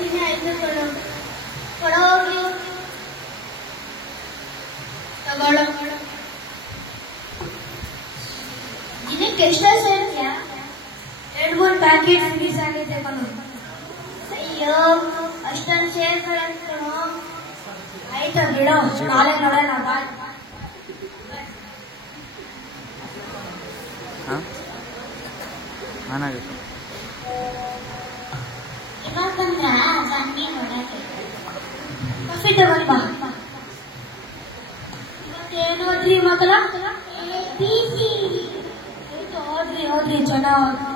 ಕೊಡ್ತೀನಿ, 5 ಕೊಡು. ಕೊಡೋ ಹೋಗ್ಲಿ. ತಗೊಳ್ಳೋ. ದಿನಕ್ಕೆ ಎಷ್ಟೋ ಸೇರ್ತೀಯಾ? 2-3 ಪ್ಯಾಕೆಟ್ ಫೀಸ್ ಆಗಿದೆ ಕಣೋ. ಅಯ್ಯೋ, ಅಷ್ಟೊಂದು ಸೇರ್ಕೊಳ್ಳೋ. ಆಯ್ತಾ ಬಿಡೋ, ನಾಳೆ ನೋಡೋಣ. ಬಾಯ್. ಇವಾಗ ಬಂದ್ರ ಬನ್ನಿ ನೋಡಕ್ಕೆ. ಕಾಫಿ ತಗೊಂಡ್ ಬಾ. ಇವತ್ತೇನು ಓದ್ರಿ ಮಕ್ಕಳ? ಓದ್ರಿ ಚೆನ್ನಾಗಿ.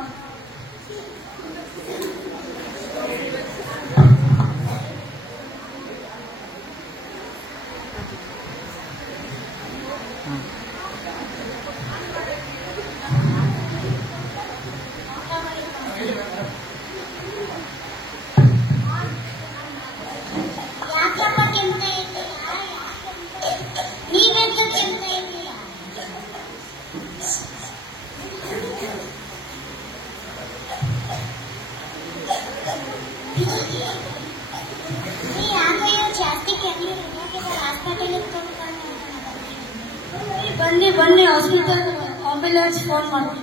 ಬನ್ನಿ ಹಾಸ್ಪಿಟಲ್ ಆಂಬ್ಯುಲೆನ್ಸ್ ಫೋನ್ ಮಾಡಿ.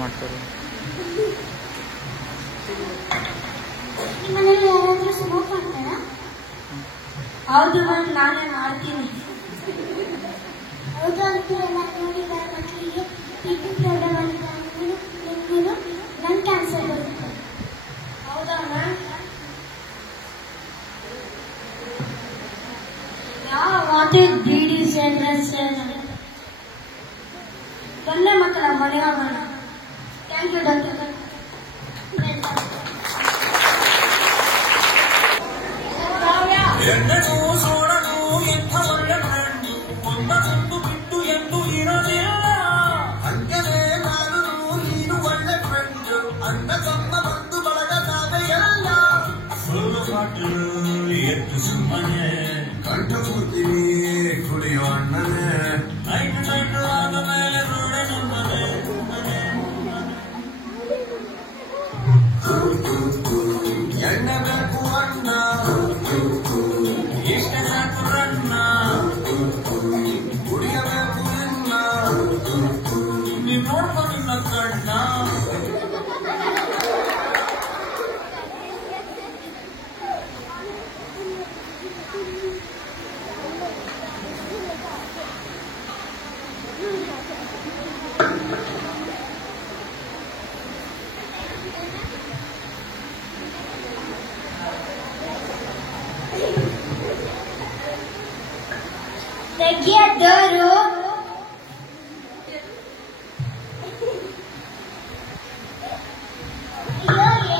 ಮಾಡ್ತಾರೆ. ನಿಮ್ಮನೇಲಿ ಯಾರಾದ್ರೂ ಸ್ಮೋಕ್ ಮಾಡ್ತಾರಾ? ಹೌದು ಮ್ಯಾಮ್, ನಾನೇ ಮಾಡ್ತೀನಿ. ಹೌದು ಅಂತೀರಲ್ಲ, ನೋಡಿ ಮಕ್ಕಳಿಗೆ ಪಿಟಿ ಪ್ರಾಬ್ಲಮ್ ಅಂತ ನಿಮಗೂ ಲಂಗ್ ಕ್ಯಾನ್ಸರ್ ಬರುತ್ತೆ. ಹೌದಾ ಮ್ಯಾಮ್? ಯಾವ ಮಾತೆ ಬೀಡಿ ಸಿಗರೇಟ್ ಬನ್ನಿ ಮಕ್ಕಳ, ಮನೆ ಹೋಗೋಣ. Thank you doctor. ಎಂದೂ ಸೋಡಲು ಎಂಥ ಒಳ್ಳೆ ಫ್ರೆಂಡು, ಒಂದೊಂದು ಬಿಟ್ಟು ಎಂದು ಇರಲಿಲ್ಲ. ಹಂಗನೇ ನಾನು ನೀನು ಒಳ್ಳೆ ಫ್ರೆಂಡು, ಅಣ್ಣ ತಮ್ಮ ಬಂದು ಬಳಗದಾದ ಎಲ್ಲ ಸುಳ್ಳು ಬಾಟಲು ಎತ್ತು ಸುಮ್ಮನೆ ಕಂಡು ಕೂತೀನಿ ಕುಡಿಯೋ ಅಣ್ಣನೇ. ನೈಟು ಆದ ಮೇಲೆ ನೋಡೆ ನಮ್ಮನೆ ಎಣ್ಣೆ ಬೇಕು ಅಣ್ಣ, ಇಷ್ಟ ಸಾಕು ರನ್ನ, ಕುಡಿಯಬೇಕು ನಿನ್ನ, ನೀವ್ ನೋಡ್ಕೊ ನಿನ್ನ ಕಣ್ಣ. ತೆಗಿಯದವರು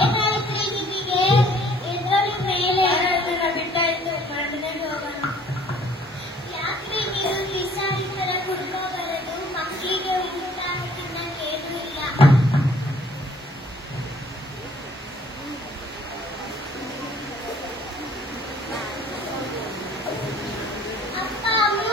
ಏನಾಯ್ತು ನಿಮಗೆ? ಎದುರು ಮೇಲೆ ಬಿಟ್ಟಾಯ್ತು. ಮನೆಗೆ ಹೋಗೋಣ. ಯಾಕ್ರಿ ನೀವು ಕಿಸಾರಿ ತರ ಕುಡ್ಕೋ ಬರೋದು? ಮಕ್ಕಳಿಗೆ ಊಟ ತಿನ್ನಕ್ಕೆ ಏನೂ ಇಲ್ಲ. ಅಪ್ಪ ಅಮ್ಮ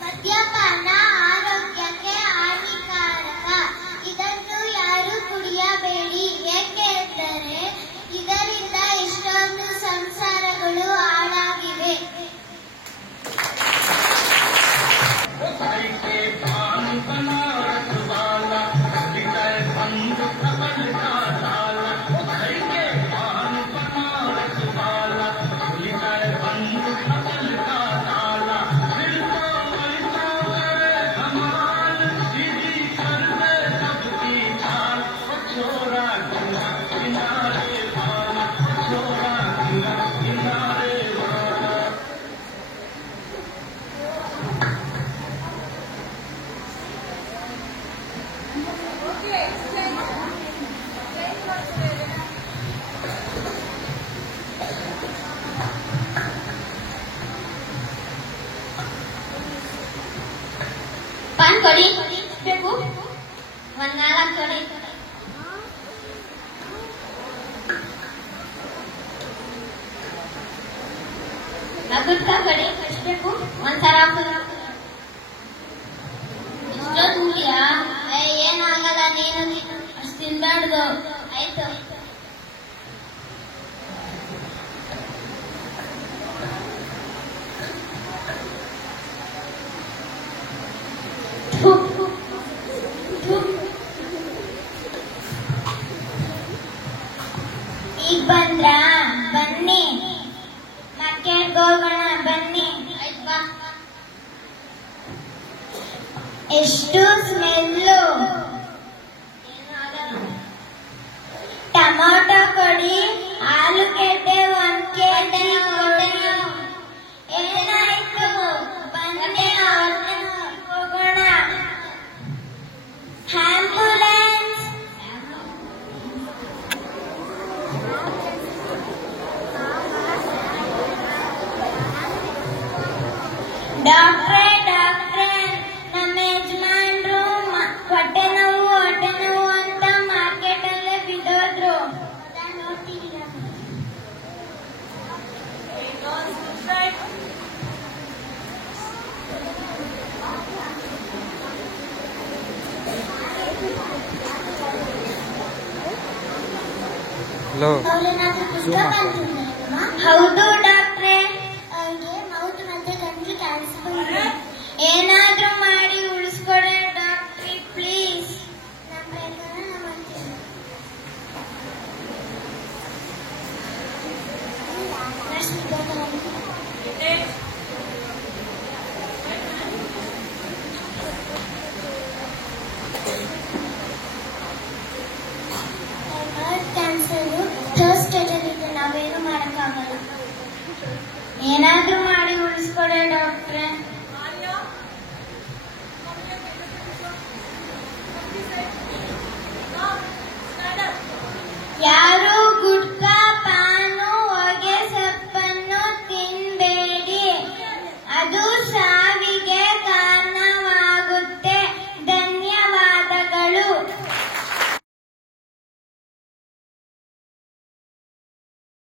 ಮದ್ಯಪಾನ ಆರೋಗ್ಯಕ್ಕೆ ಹಾನಿಕಾರಕ. ಇದನ್ನು ಯಾರು ಕುಡಿಯಬೇಡಿ. ಏಕೆಂದರೆ ಇದರಿಂದ ಎಷ್ಟೊಂದು ಸಂಸಾರಗಳು ಹಾಳಾಗಿವೆ. ಪಾನ್ ಕೊಡಿ ಬೇಕು ಒಂದ್ 4 ಕೊಡಿ. ಗುಟ್ಕಾ ಕೊಡಿ ಎಷ್ಟು ಬೇಕು? 1 ಸರ ಇಷ್ಟೊಂದು ಹುಳಿಯಾ? ಏನಾಗಲ್ಲ, ನೀನು ಅಷ್ಟು ತಿನ್ಬಾರ್ದು. ಆಯ್ತು. ಈಗ ಬಂದ್ರ? ಬನ್ನಿ, ಮಾರ್ಕೆಟ್ಗೆ ಹೋಗೋಣ ಬನ್ನಿ. ಎಷ್ಟು ಸ್ಮೆಲ್ಲು! ಟೊಮಾಟೊ ಕೊಡಿ, ಆಲೂಗೆಡ್ಡೆ 1 ಕೆಜಿ ಕೊಡಿ. ಏನಾಯ್ತು? ಬನ್ನಿ ಹೋಗೋಣ. ಆಂಬ್ಯುಲೆನ್ಸ್! ಡಾಕ್ಟ್ರೇ ನಮ್ಮ ಯಜಮಾನ್ರು ಹೊಟ್ಟೆ ನೋವು ಅಂತ ಮಾರ್ಕೆಟ್ ಅಲ್ಲೇ ಬಿದ್ದೋದ್ರು. ಹೌದು ಡಾಕ್ಟ್ರೇ, ಅವ್ರಿಗೆ ಮೌತ್ ಮತ್ತೆ ಗಂಟ್ಲು ಕ್ಯಾನ್ಸರ್. ಏನಾದ್ರೂ ಮಾಡಿ ಉಳಿಸ್ಕೊಡಿ ಡಾಕ್ಟ್ರಿ ಪ್ಲೀಸ್. ನಮ್ಮ ಪ್ರಯತ್ನ ಮಾಡ್ತೀವಿ. ಕ್ಯಾನ್ಸರು ಥರ್ಡ್ ಸ್ಟೇಜ್ ಅಲ್ಲಿ ಇದೆ. ನಾವೇನು ಮಾಡಕ್ಕಾಗಲ್ಲ. ಏನಾದ್ರೂ ಮಾಡಿ ಉಳಿಸ್ಕೊಡಿ ಡಾಕ್ಟ್ರೆ.